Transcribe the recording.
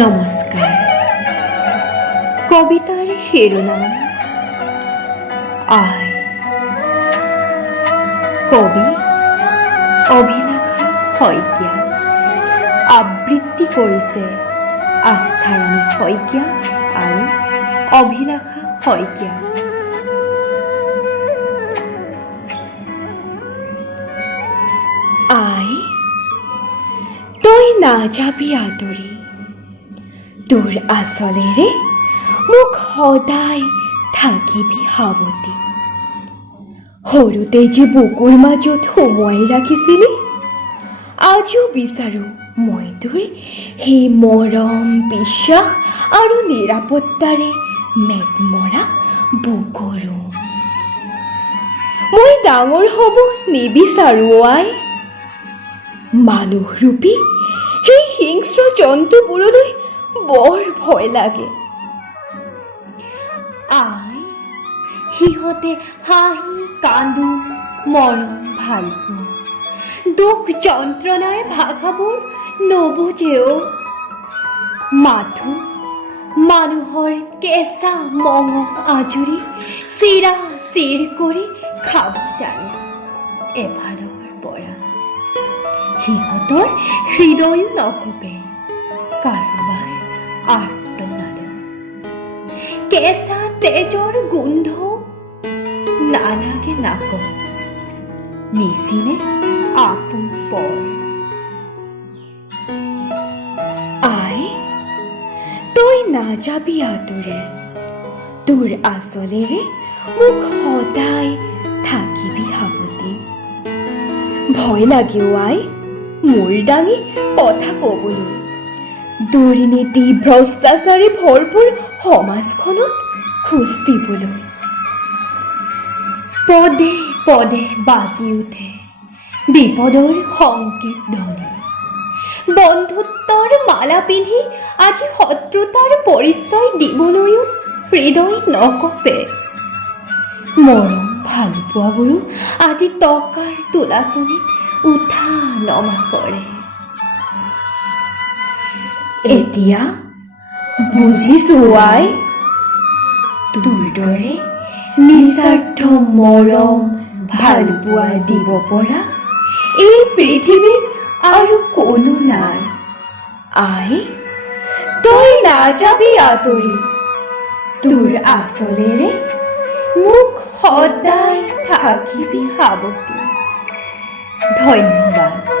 নমস্কাৰ। কবিতাৰ শিৰোনাম আই। কবি অভিলাষা শইকীয়া। আবৃত্তি কৰিছে আস্থাৰাণী শইকীয়া আৰু অভিলাষা শইকীয়া। আই, তই নাযাবি আঁতৰি, তোৰ আঁচলেৰে মোক সদায় থাকিবি সাৱটি। সৰুতে যি বুকুৰ মাজত সুমুৱাই ৰাখিছিলি, আজিও বিচাৰোঁ মই তোৰ সেই মৰম, বিশ্বাস আৰু নিৰাপত্তাৰে মেটমৰা বুকুৰো। মই ডাঙৰ হ'ব নিবিচাৰোঁ আই। মানুহৰূপী সেই হিংস্ৰ জন্তুবোৰলৈ বৰ ভয় লাগে। আই, সিহঁতে হাঁহি কান্দোন, মৰম ভালপোৱা, দুখ যন্ত্ৰণাৰ ভাষাবোৰ নুবুজেও। মাথো মানুহৰ কেঁচা মঙহ আজুৰি চিৰা চিৰ কৰি খাব জানে এফালৰ পৰা। সিহঁতৰ হৃদয়ো নকঁপে কাৰোবাৰ আৰ্তনাদত। কেঁচা তেজৰ গোন্ধ নালাগে নাকত, নিচিনে আপোন পৰ। আই, তই নাযাবি আঁতৰি, তোৰ আঁচলেৰে মোক সদায় থাকিবি সাৱটি। ভয় লাগেও আই মূৰ দাঙি কথা ক'বলৈ। দুৰ্নীতি ভ্ৰষ্টাচাৰী ভৰপূৰ সমাজখনত খোজ দিবলৈ। পদে পদে বাজি উঠে বিপদৰ সংকেত ধ্বনি। বন্ধুত্বৰ মালা পিন্ধি আজি শত্ৰুতাৰ পৰিচয় দিবলৈও হৃদয় নকঁপে। মৰম ভালপোৱাবোৰো আজি টকাৰ তোলাচনীত উঠা নমা কৰে। এতিয়া বুজিছোঁ আই, তোৰ দৰে নিস্বাৰ্থ মৰম ভালপোৱা দিব পৰা এই পৃথিৱীত আৰু কোনো নাই। আই, তই নাযাবি আঁতৰি, তোৰ আঁচলেৰে মোক সদায় থাকিবি সাৱটি। ধন্যবাদ।